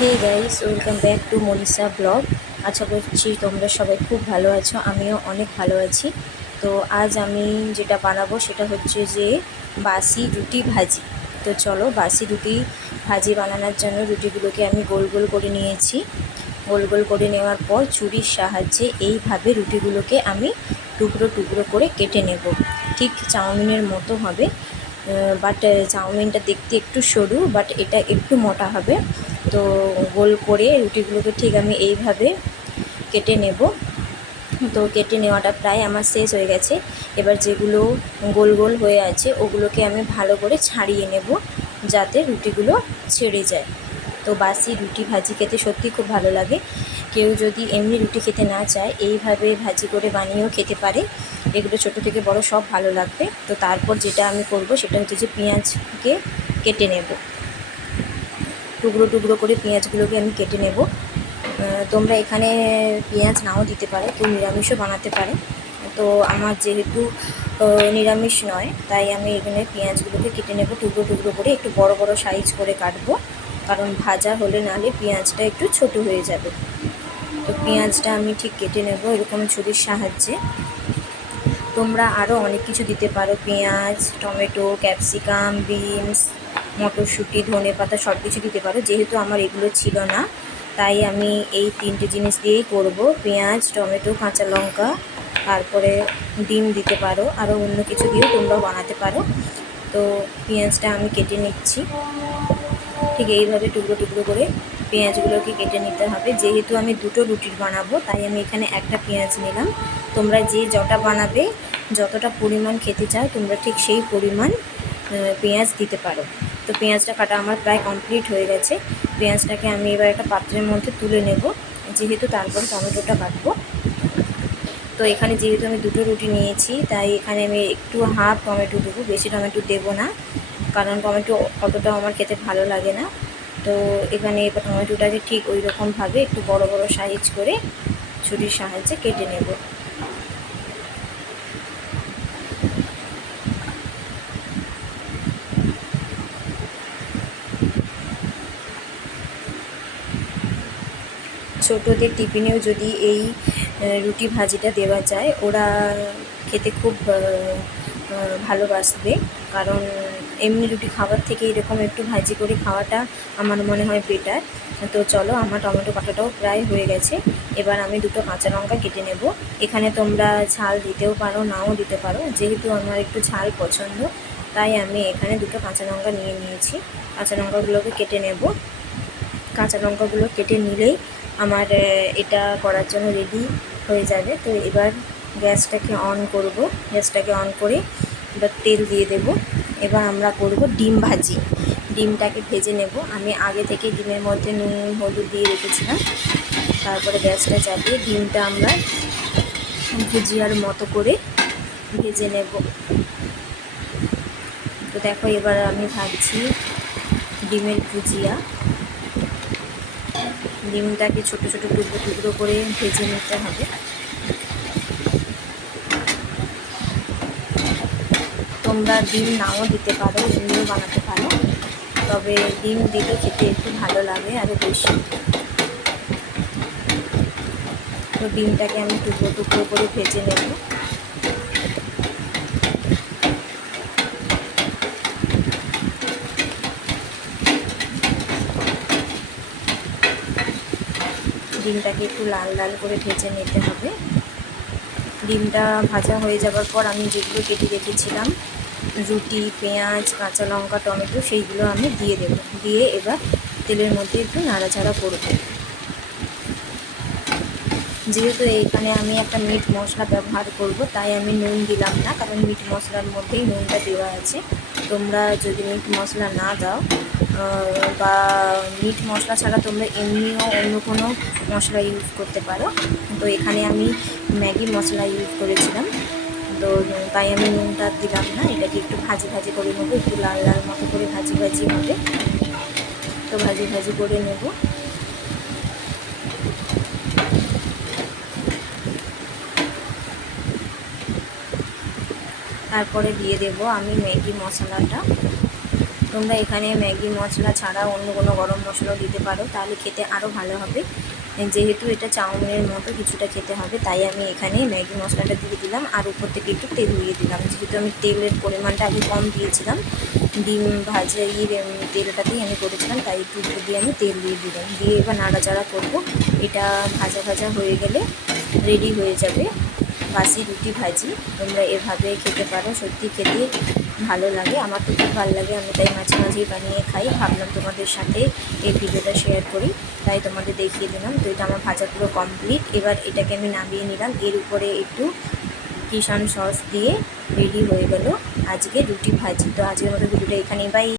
Hey guys, welcome back to Manisha blog. আশা করছি তোমরা সবাই খুব ভালো আছো, আমিও অনেক ভালো আছি। তো আজ আমি যেটা বানাবো সেটা হচ্ছে যে বাসি রুটি ভাজি। তো চলো, বাসি রুটি ভাজি বানানোর জন্য রুটিগুলোকে আমি গোল গোল করে নিয়েছি। গোল গোল করে নেওয়ার পর ছুরির সাহায্যে এইভাবে রুটিগুলোকে আমি টুকরো টুকরো করে কেটে নেব। ঠিক চাউমিনের মতো হবে, বাট চাউমিনটা দেখতে একটু সরু, বাট এটা একটু মোটা হবে। তো গোল করে রুটিগুলোকে ঠিক আমি এইভাবে কেটে নেব। তো কেটে নেওয়াটা প্রায় আমার শেষ হয়ে গেছে। এবার যেগুলো গোল গোল হয়ে আছে ওগুলোকে আমি ভালো করে ছাড়িয়ে নেব, যাতে রুটিগুলো ছেড়ে যায়। তো বাসি রুটি ভাজি খেতে সত্যি খুব ভালো লাগে। কেউ যদি এমনি রুটি খেতে না চায়, এইভাবে ভাজি করে বানিয়েও খেতে পারে। এগুলো ছোট থেকে বড় সব ভালো লাগবে। তো তারপর যেটা আমি করব সেটা হচ্ছে যে পেঁয়াজকে কেটে নেব। টুকরো টুকরো করে পেঁয়াজগুলোকে আমি কেটে নেব। তোমরা এখানে পেঁয়াজ নাও দিতে পারো, কেউ নিরামিষও বানাতে পারে। তো আমার যেহেতু নিরামিষ নয়, তাই আমি এখানে পেঁয়াজগুলোকে কেটে নেব টুকরো টুকরো করে, একটু বড় বড় সাইজ করে কাটবো, কারণ ভাজা হলে নাহলে পেঁয়াজটা একটু ছোট হয়ে যাবে। তো পেঁয়াজটা আমি ঠিক কেটে নেব এরকম ছুরির সাহায্যে। তোমরা আরও অনেক কিছু দিতে পারো, পেঁয়াজ, টমেটো, ক্যাপসিকাম, বিনস, মটরশুঁটি, ধনেপাতা সব কিছু দিতে পারো। যেহেতু আমার এগুলো ছিল না, তাই আমি এই তিনটে জিনিস দিয়েই করব। পেঁয়াজ, টমেটো, কাঁচা লঙ্কা, তারপরে ডিম দিতে পারো, আরও অন্য কিছু দিয়েও তোমরাও বানাতে পারো। তো পেঁয়াজটা আমি কেটে নিচ্ছি ঠিক এইভাবে টুকরো টুকরো করে। পেঁয়াজগুলোকে কেটে নিতে হবে। যেহেতু আমি দুটো রুটির বানাবো, তাই আমি এখানে একটা পেঁয়াজ নিলাম। তোমরা যে যটা বানাবে, যতটা পরিমাণ খেতে চাও, তোমরা ঠিক সেই পরিমাণ পেঁয়াজ দিতে পারো। তো পেঁয়াজটা কাটা আমার প্রায় কমপ্লিট হয়ে গেছে। পেঁয়াজটাকে আমি এবার একটা পাত্রের মধ্যে তুলে নেব, যেহেতু তারপর টমেটোটা কাটবো। তো এখানে যেহেতু আমি দুটো রুটি নিয়েছি, তাই এখানে আমি একটু হাফ টমেটো দেবো, বেশি টমেটো দেবো না, কারণ টমেটো অতটাও আমার খেতে ভালো লাগে না। তো এখানে এবার টমেটোটাকে ঠিক ওই রকমভাবে একটু বড় বড় সাইজ করে ছুরির সাহায্যে কেটে নেব। ছোটোদের টিফিনেও যদি এই রুটি ভাজিটা দেওয়া যায়, ওরা খেতে খুব ভালোবাসবে। কারণ এমনি রুটি খাওয়ার থেকে এরকম একটু ভাজি করে খাওয়াটা আমার মনে হয় বেটার। তো চলো, আমার টমেটো কাটাটাও প্রায় হয়ে গেছে। এবার আমি দুটো কাঁচা লঙ্কা কেটে নেব। এখানে তোমরা ঝাল দিতেও পারো, নাও দিতে পারো। যেহেতু আমার একটু ঝাল পছন্দ, তাই আমি এখানে দুটো কাঁচা লঙ্কা নিয়ে নিয়েছি। কাঁচা লঙ্কাগুলোকে কেটে নেব। কাঁচা লঙ্কাগুলো কেটে নিলেই আমার এটা করার জন্য রেডি হয়ে যাবে। তো এবার গ্যাসটাকে অন করব। গ্যাসটাকে অন করে এবার তেল দিয়ে দেব। এবার আমরা করব ডিম ভাজি। ডিমটাকে ভেজে নেব। আমি আগে থেকে ডিমের মধ্যে নুন হলুদ দিয়ে রেখেছিলাম। তারপরে গ্যাসটা চালিয়ে ডিমটা আমরা ভুজিয়ার মতো করে ভেজে নেব। তো দেখো, এবার আমি ভাজছি ডিমের ভুজিয়া। ডিমটাকে ছোট ছোট টুকরো টুকরো করে ভেজে নিতে হবে। তোমরা ডিম নাও দিতে পারো, এমনিও বানাতে পারো, তবে ডিম দিলে খেতে একটু ভালো লাগে আরও বেশি। তো ডিমটাকে আমি টুকরো টুকরো করে ভেজে নেব। ডিমটাকে একটু লাল লাল করে ভেজে নিতে হবে। ডিমটা ভাজা হয়ে যাওয়ার পর আমি যেগুলো কেটে রেখেছিলাম, রুটি, পেঁয়াজ, কাঁচা লঙ্কা, টমেটো, সেইগুলো আমি দিয়ে দেব। দিয়ে এবার তেলের মধ্যে একটু নাড়াচাড়া করব। যেহেতু এইখানে আমি একটা মিট মশলা ব্যবহার করব, তাই আমি নুন দিলাম না, কারণ মিট মশলার মধ্যেই নুনটা দেওয়া আছে। তোমরা যদি মিট মশলা না দাও, বা মিট মশলা ছাড়া তোমরা এমনিও অন্য কোনো মশলা ইউজ করতে পারো। তো এখানে আমি ম্যাগি মশলা ইউজ করেছিলাম, তো তাই আমি নুনটা দিলাম না। এটাকে একটু ভাজি ভাজি করে নেবো, একটু লাল লাল মতো করে ভাজি ভাজি হবে। তো ভাজি ভাজি করে নেব। তারপরে দিয়ে দেব আমি ম্যাগি মশলাটা। তোমরা এখানে ম্যাগি মশলা ছাড়া অন্য কোনো গরম মশলাও দিতে পারো, তাহলে খেতে আরও ভালো হবে। যেহেতু এটা চাউমিনের মতো কিছুটা খেতে হবে, তাই আমি এখানে ম্যাগি মশলাটা দিয়ে দিলাম আর উপর থেকে একটু তেল দিয়ে দিলাম। যেহেতু আমি তেলের পরিমাণটা আগে কম দিয়েছিলাম, ডিম ভাজির তেলটাতেই আমি করেছিলাম, তাই একটু উপর দিয়ে আমি তেল দিয়ে দিলাম। দিয়ে এবার নাড়াচাড়া করবো। এটা ভাজা ভাজা হয়ে গেলে রেডি হয়ে যাবে বাসি রুটি ভাজি। তোমরা এভাবে খেতে পারো, সত্যি খেতে ভালো লাগে, আমার তো খুব ভালো লাগে, আমি তাই মাঝে মাঝেই বানিয়ে খাই। ভাবলাম তোমাদের সাথে এই ভিডিওটা শেয়ার করি, তাই তোমাদের দেখিয়ে দিলাম। তো এটা আমার ভাজা পুরো কমপ্লিট। এবার এটাকে আমি নামিয়ে নিলাম, এর উপরে একটু কিষান সস দিয়ে রেডি হয়ে গেল আজকে রুটি ভাজি। তো আজকের মতো ভিডিওটা এখানেই, বাই।